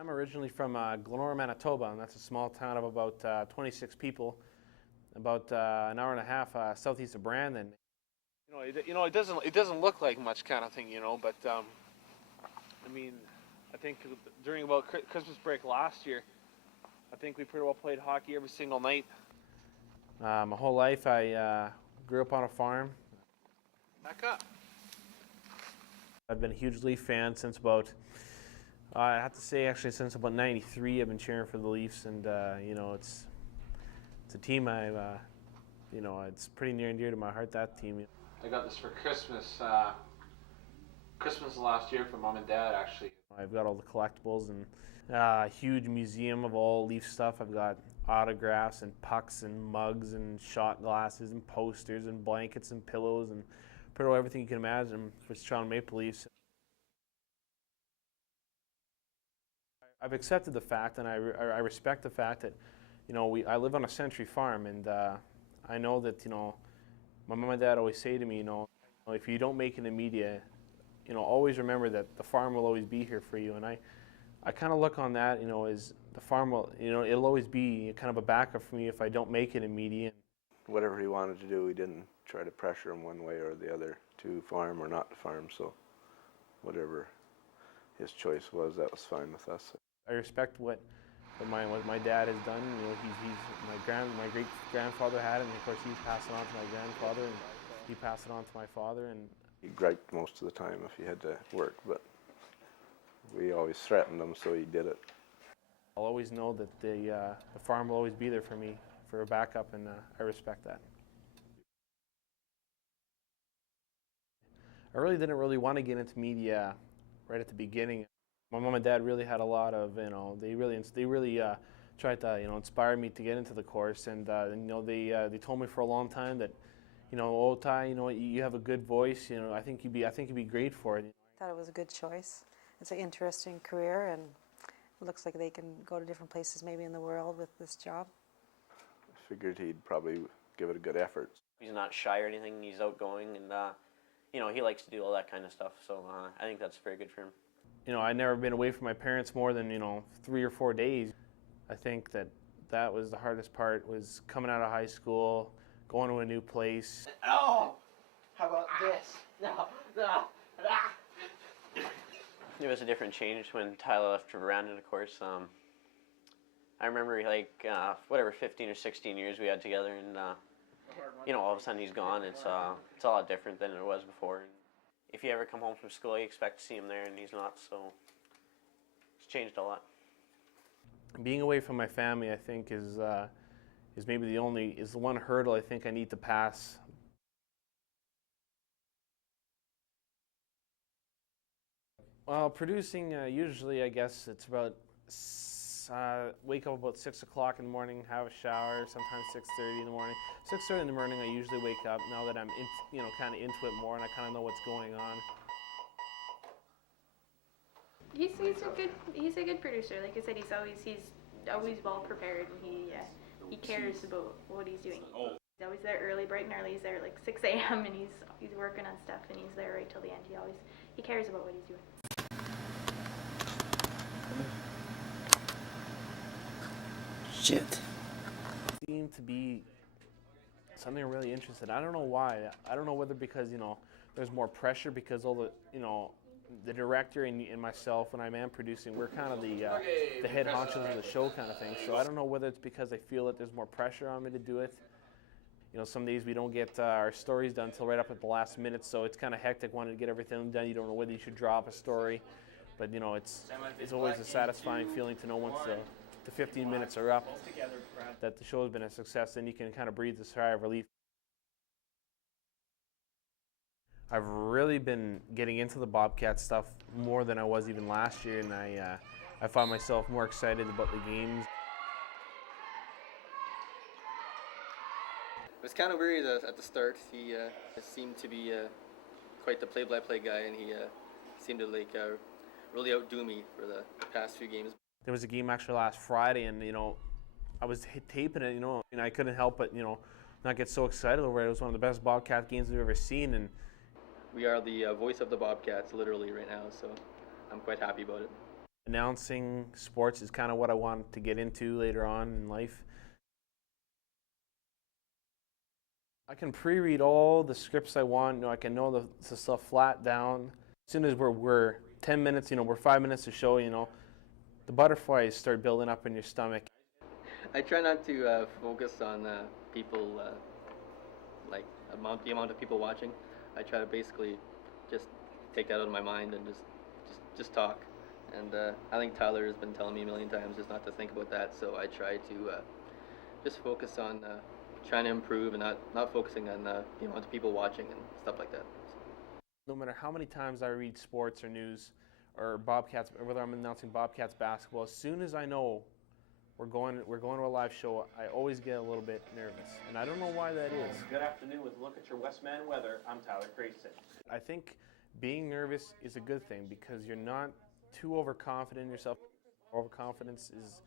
I'm originally from Glenora, Manitoba, and that's a small town of about 26 people, about an hour and a half southeast of Brandon. It doesn't look like much kind of thing, but I mean, I think during about Christmas break last year, I think we pretty well played hockey every single night. My whole life, I grew up on a farm. Back up. I've been a huge Leaf fan since about, I have to say actually since about '93 I've been cheering for the Leafs, and it's a team it's pretty near and dear to my heart, that team. I got this for Christmas, Christmas last year from Mom and Dad actually. I've got all the collectibles and a huge museum of all Leaf stuff. I've got autographs and pucks and mugs and shot glasses and posters and blankets and pillows and pretty well everything you can imagine for Toronto Maple Leafs. I've accepted the fact, and I respect the fact that, I live on a century farm, and I know that, my mom and dad always say to me, if you don't make it in media, always remember that the farm will always be here for you. And I kind of look on that, as the farm will, it'll always be kind of a backup for me if I don't make it in media. Whatever he wanted to do, we didn't try to pressure him one way or the other to farm or not to farm, so whatever his choice was, that was fine with us. I respect what my dad has done. My great grandfather had it, and of course he's passed it on to my grandfather, and he passed it on to my father. And he griped most of the time if he had to work, but we always threatened him, so he did it. I'll always know that the farm will always be there for me for a backup, and I respect that. I really didn't want to get into media right at the beginning. My mom and dad really had a lot of, they really tried to, inspire me to get into the course, and they told me for a long time that, oh Ty, you have a good voice. I think you'd be great for it. I thought it was a good choice. It's an interesting career, and it looks like they can go to different places maybe in the world with this job. I figured he'd probably give it a good effort. He's not shy or anything. He's outgoing, and he likes to do all that kind of stuff. So I think that's very good for him. I'd never been away from my parents more than 3 or 4 days. I think that was the hardest part, was coming out of high school, going to a new place. Oh, how about this? No. It was a different change when Tyler left for Brandon, of course. I remember 15 or 16 years we had together, and all of a sudden he's gone. It's a lot different than it was before. If you ever come home from school, you expect to see him there, and he's not, so it's changed a lot. Being away from my family, I think, is maybe the one hurdle I think I need to pass. Well, producing, usually I guess it's about, wake up about 6 o'clock in the morning, have a shower, sometimes 6:30 in the morning. 6:30 in the morning I usually wake up, now that I'm kind of into it more and I kind of know what's going on. He's a good producer. Like I said, he's always well prepared, and he cares about what he's doing. He's always there early, bright and early. He's there like 6 a.m. and he's working on stuff, and he's there right till the end. He cares about what he's doing. Shit. Seemed to be something I'm really interested in. I don't know why. I don't know whether because, there's more pressure because all the, the director and myself, when I'm producing, we're kind of the head honchos of the show kind of thing. So I don't know whether it's because I feel that there's more pressure on me to do it. Some days we don't get our stories done until right up at the last minute, so it's kind of hectic wanting to get everything done. You don't know whether you should drop a story, but it's always a satisfying feeling to know once the 15 minutes are up that the show has been a success, and you can kind of breathe a sigh of relief. I've really been getting into the Bobcat stuff more than I was even last year, and I find myself more excited about the games. It was kind of weird at the start. He seemed to be quite the play-by-play guy, and he seemed to really outdo me for the past few games. There was a game actually last Friday, and I was taping it, and I couldn't help but not get so excited over it. It was one of the best Bobcat games we've ever seen, and we are the voice of the Bobcats literally right now, so I'm quite happy about it. Announcing sports is kind of what I want to get into later on in life. I can pre-read all the scripts I want. I can know the stuff flat down. As soon as we're 10 minutes, we're 5 minutes to show, the butterflies start building up in your stomach. I try not to focus on people, like the amount of people watching. I try to basically just take that out of my mind and just talk. And I think Tyler has been telling me a million times just not to think about that. So I try to just focus on trying to improve and not focusing on the amount of people watching and stuff like that. No matter how many times I read sports or news or Bobcats, or whether I'm announcing Bobcats basketball, as soon as I know we're going to a live show, I always get a little bit nervous, and I don't know why that is. Good afternoon with Look at Your Westman Weather. I'm Tyler Crayston. I think being nervous is a good thing because you're not too overconfident in yourself. Overconfidence is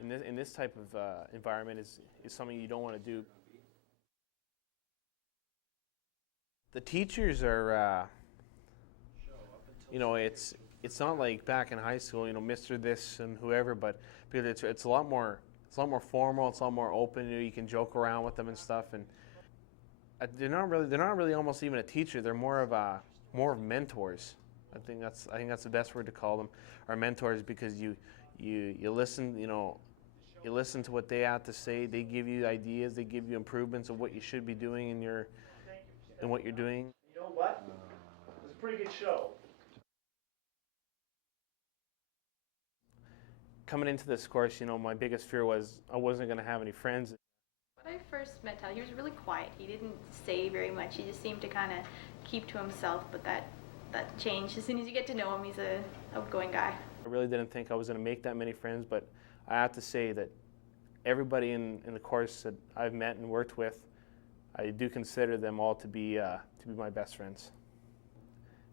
in this type of environment is something you don't want to do. The teachers are, it's not like back in high school, Mr. This and whoever, but because it's a lot more formal, it's a lot more open. You can joke around with them and stuff, and they're not really almost even a teacher. They're more of mentors. I think that's the best word to call them, are mentors, because you listen, you listen to what they have to say. They give you ideas, they give you improvements of what you should be doing in what you're doing. You know what? It was a pretty good show. Coming into this course, my biggest fear was I wasn't going to have any friends. When I first met Tyler, he was really quiet. He didn't say very much. He just seemed to kind of keep to himself, but that changed. As soon as you get to know him, he's an outgoing guy. I really didn't think I was going to make that many friends, but I have to say that everybody in the course that I've met and worked with, I do consider them all to be my best friends.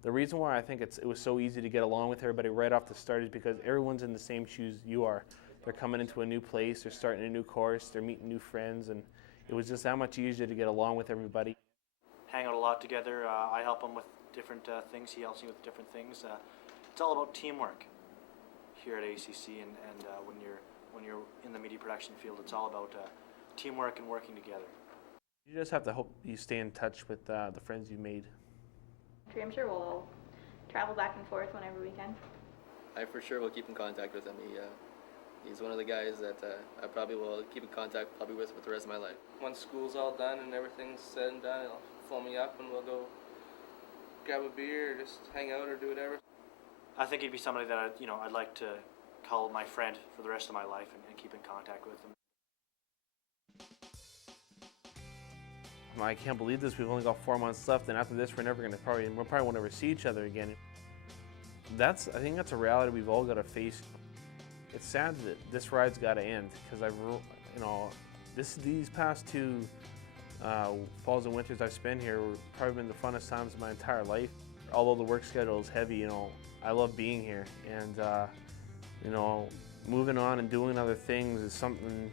The reason why I think it was so easy to get along with everybody right off the start is because everyone's in the same shoes you are. They're coming into a new place, they're starting a new course, they're meeting new friends, and it was just that much easier to get along with everybody. Hang out a lot together. I help him with different things. He helps me with different things. It's all about teamwork here at ACC, and when you're in the media production field, it's all about teamwork and working together. You just have to hope you stay in touch with the friends you made. I'm sure we'll all travel back and forth whenever we can. I for sure will keep in contact with him. He's one of the guys that I probably will keep in contact with the rest of my life. Once school's all done and everything's said and done, he'll phone me up and we'll go grab a beer or just hang out or do whatever. I think he'd be somebody that I'd like to call my friend for the rest of my life and keep in contact with him. I can't believe this. We've only got 4 months left, and after this, we'll probably won't ever see each other again. I think that's a reality we've all got to face. It's sad that this ride's got to end, because these past 2 falls and winters I've spent here were probably been the funnest times of my entire life. Although the work schedule is heavy, I love being here, and moving on and doing other things is something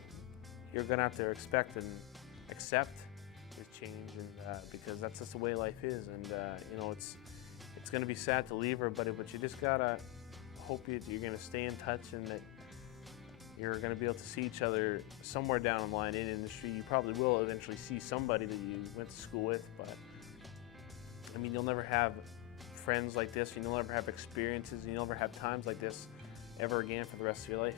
you're gonna have to expect and accept. Is change, and because that's just the way life is, and it's going to be sad to leave her, but you just gotta hope you're going to stay in touch, and that you're going to be able to see each other somewhere down the line in industry. You probably will eventually see somebody that you went to school with, but I mean, you'll never have friends like this, you'll never have experiences, and you'll never have times like this ever again for the rest of your life.